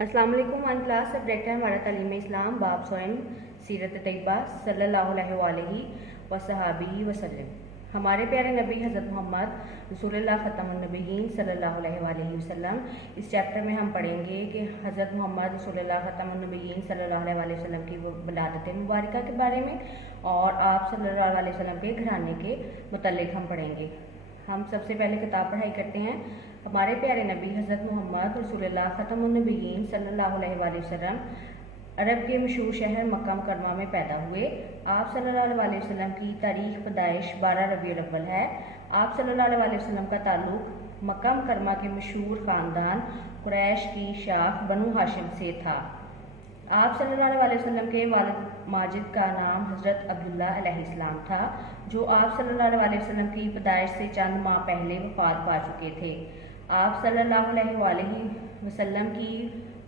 अस्सलाम वालेकुम। One class subject है हमारा तालीम इस्लाम, बाब सोम सीरत तैयबा सल्लल्लाहु अलैहि वसहबिहि वसल्लम। हमारे प्यारे नबी हज़रत मोहम्मद रसूलुल्लाह ख़ातमुन नबिय्यीन सल्लल्लाहु अलैहि वसल्लम। इस चैप्टर में हम पढ़ेंगे कि हज़रत मोहम्मद रसूलुल्लाह ख़ातमुन नबिय्यीन सल्लल्लाहु अलैहि वसल्लम की विलादत मुबारका के बारे में और आप सल्लल्लाहु अलैहि वसल्लम के घराने के मुतल्लिक़ हम पढ़ेंगे। हम सबसे पहले किताब पढ़ाई करते हैं। हमारे प्यारे नबी हज़रत मोहम्मद रसूलुल्लाह ख़ातमुन नबिय्यीन सल्लल्लाहु अलैहि वसल्लम अरब के मशहूर शहर मक्का मुकरमा में पैदा हुए। आप सल्लल्लाहु अलैहि वसल्लम की तारीख़ पैदाइश 12 रबीउल अव्वल है। आप सल्लल्लाहु अलैहि वसल्लम का ताल्लुक़ मक्का मुकरमा के मशहूर ख़ानदान कुरैश की शाख बनु हाशिम से था। आप सल्लल्लाहु अलैहि वसल्लम के वालिद माजिद का नाम हज़रत अब्दुल्ला अलैहिस्सलाम था, जो आप सल्लल्लाहु अलैहि वसल्लम की पैदाइश से चंद माह पहले वफ़ात पा चुके थे। आप सल्लल्लाहु अलैहि वसल्लम की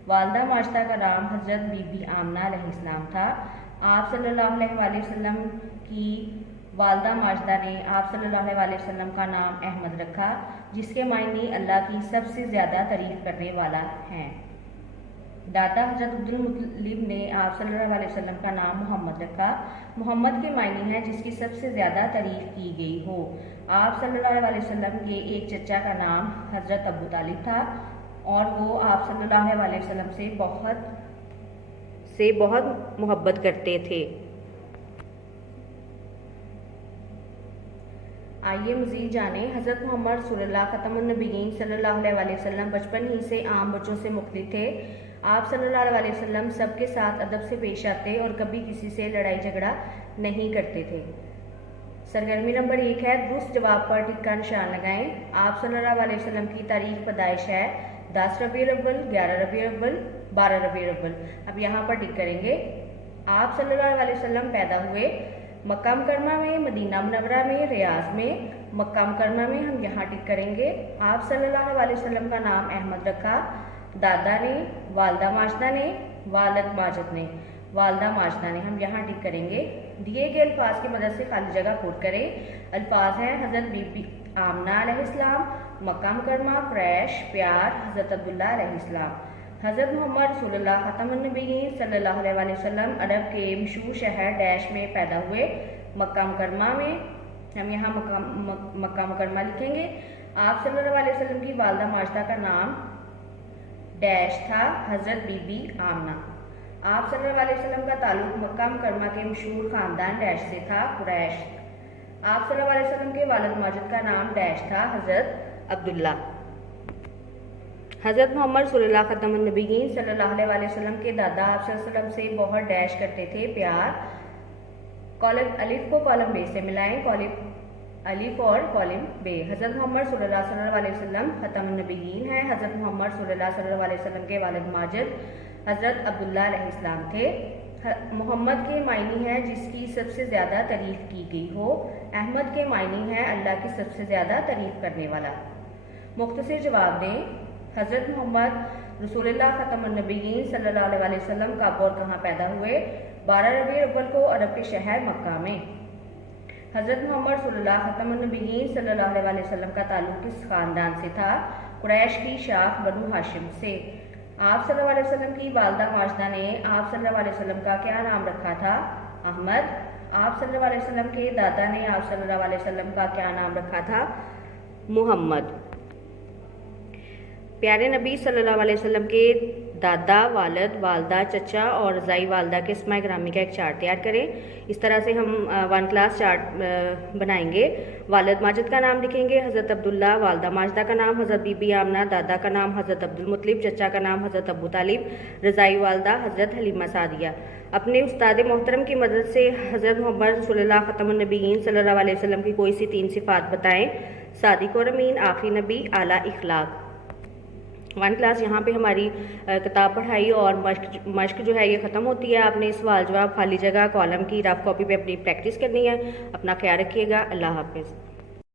वालदा माजिदा का नाम हज़रत बीबी आमना अलैहिस्सलाम था। आप सल्लल्लाहु अलैहि वसल्लम की वालदा माजिदा ने आप सल्लल्लाहु अलैहि वसल्लम का नाम अहमद रखा, जिसके मायने अल्लाह की सबसे ज़्यादा तारीफ़ करने वाला हैं। दादा हज़रत अब्दुल मुत्तलिब ने आप सल्लल्लाहु अलैहि वसल्लम का नाम मोहम्मद रखा। मोहम्मद के मायने हैं जिसकी सबसे ज़्यादा तारीफ़ की गई हो। आप सल्लल्लाहु अलैहि वसल्लम के एक चचा का नाम हज़रत अबू तालिब था और वो आप सल्लल्लाहु अलैहि वसल्लम से बहुत मोहब्बत करते थे। आइए मज़ीद जाने। हज़रत मोहम्मद रसूलुल्लाह ख़ातमुन नबिय्यीन सल्लल्लाहु अलैहि वसल्लम बचपन ही से आम बच्चों से मुख्तलिफ थे। आप सल्लल्लाहु अलैहि वसल्लम सबके साथ अदब से पेश आते और कभी किसी से लड़ाई झगड़ा नहीं करते थे। सरगर्मी नंबर 1 है, दुरुस्त जवाब पर टिक का निशान लगाएं। आप सल्लल्लाहु अलैहि वसल्लम की तारीख़ पैदाइश है 10 रबीउल अव्वल, 11 रबीउल अव्वल, 12 रबीउल अव्वल। अब यहाँ पर टिक करेंगे। आप सल्लल्लाहु अलैहि वसल्लम पैदा हुए मक्का मुकरमा में, मदीना मुनव्वरा में, रियाज में। मक्का मुकरमा में हम यहाँ टिक करेंगे। आप सल्लल्लाहु अलैहि वसल्लम का नाम अहमद रखा। दादा ने, वालदा माजिदा ने, वालिद माजिद ने, वालदा माजिदा ने, हम यहाँ टिक करेंगे। दिए गए अल्फाज की मदद से खाली जगह पुर करें। अल्फाज हैं हज़रत बीबी आमना अलैहिस्सलाम, मक्का मुकरमा, कुरैश, प्यार, हज़रत अब्दुल्ला अलैहिस्सलाम। हज़रत मोहम्मद रसूलुल्लाह ख़ातमुन नबिय्यीन सल्लल्लाहु अलैहि वसल्लम अरब के मशहूर शहर डैश में पैदा हुए, मक्का मुकरमा में। हम यहाँ मक्का मुकरमा लिखेंगे। आप सल्लल्लाहु अलैहि वसल्लम की वालदा माजिदा का नाम डैश था, हज़रत बीबी आमना। आप सल्लल्लाहु अलैहि वसल्लम का ताल्लुक़ मक्का मुकरमा के मशहूर ख़ानदान डैश से था, कुरैश। आप सल्लल्लाहु अलैहि वसल्लम के वालिद माजिद का नाम डैश था, हज़रत अब्दुल्ला। हज़रत मोहम्मद रसूलुल्लाह ख़ातमुन नबिय्यीन सल्लल्लाहु अलैहि वसल्लम के दादा आप सल्लल्लाहु अलैहि वसल्लम से बहुत डैश करते थे, प्यार। कॉलम अलिफ को कॉलम बे से मिलाएं, कॉलम अलिफ और कॉलम बे। हज़रत मोहम्मद सल्लल्लाहु अलैहि वसल्लम ख़ातमुन नबिय्यीन है। हज़रत मोहम्मद सल्लल्लाहु अलैहि वसल्लम के वालिद माजिद हज़रत अब्दुल्ला अलैहिस्सलाम थे। मोहम्मद के मायने हैं जिसकी सबसे ज़्यादा तारीफ़ की गई हो। अहमद के मायने हैं अल्लाह की सबसे ज़्यादा तारीफ़ करने वाला। मुख्तसर जवाब दें। हज़रत मोहम्मद रसूलुल्लाह ख़ातमुन नबिय्यीन सल्लल्लाहु अलैहि वसल्लम कब और कहाँ पैदा हुए? 12 रबीउल अव्वल को अरब के शहर मक्का में। हज़रत मोहम्मद रसूलुल्लाह ख़ातमुन नबिय्यीन सल्लल्लाहु अलैहि वसल्लम का ताल्लुक़ किस ख़ानदान से था? कुरैश की शाख बनु हाशिम से। आप सल्लल्लाहु अलैहि वसल्लम की वालदा माजिदा ने आप सल्लल्लाहु अलैहि वसल्लम का क्या नाम रखा था? अहमद। आप सल्लल्लाहु अलैहि वसल्लम के दादा ने आप सल्लल्लाहु अलैहि वसल्लम का क्या नाम रखा था? मोहम्मद। प्यारे नबी सल्लल्लाहु अलैहि वसल्लम के दादा, वालिद, वालदा, चचा और रज़ाई वालदा के इस्माए गिरामी का एक चार्ट तैयार करें। इस तरह से हम 1 क्लास चार्ट बनाएंगे। वालिद माजिद का नाम लिखेंगे हज़रत अब्दुल्ला, वालदा माजिदा का नाम हज़रत बीबी आमना, दादा का नाम हज़रत अब्दुल मुत्तलिब, चचा का नाम हज़रत अबू तालिब, रज़ाई वालदा हज़रत हलीमा सादिया। अपने उस्ताद मोहतरम की मदद से हज़रत मोहम्मद रसूलुल्लाह ख़ातमुन नबिय्यीन सल्लल्लाहु अलैहि वसल्लम की कोई सी 3 सिफ़ात बताएं। सादिक और अमीन, आखिरी नबी, आला इखलाक। 1 क्लास यहाँ पे हमारी किताब पढ़ाई और मश्क जो है ये ख़त्म होती है। आपने सवाल जवाब खाली जगह कॉलम की रफ कॉपी पे अपनी प्रैक्टिस करनी है। अपना ख्याल रखिएगा। अल्लाह हाफ़िज़।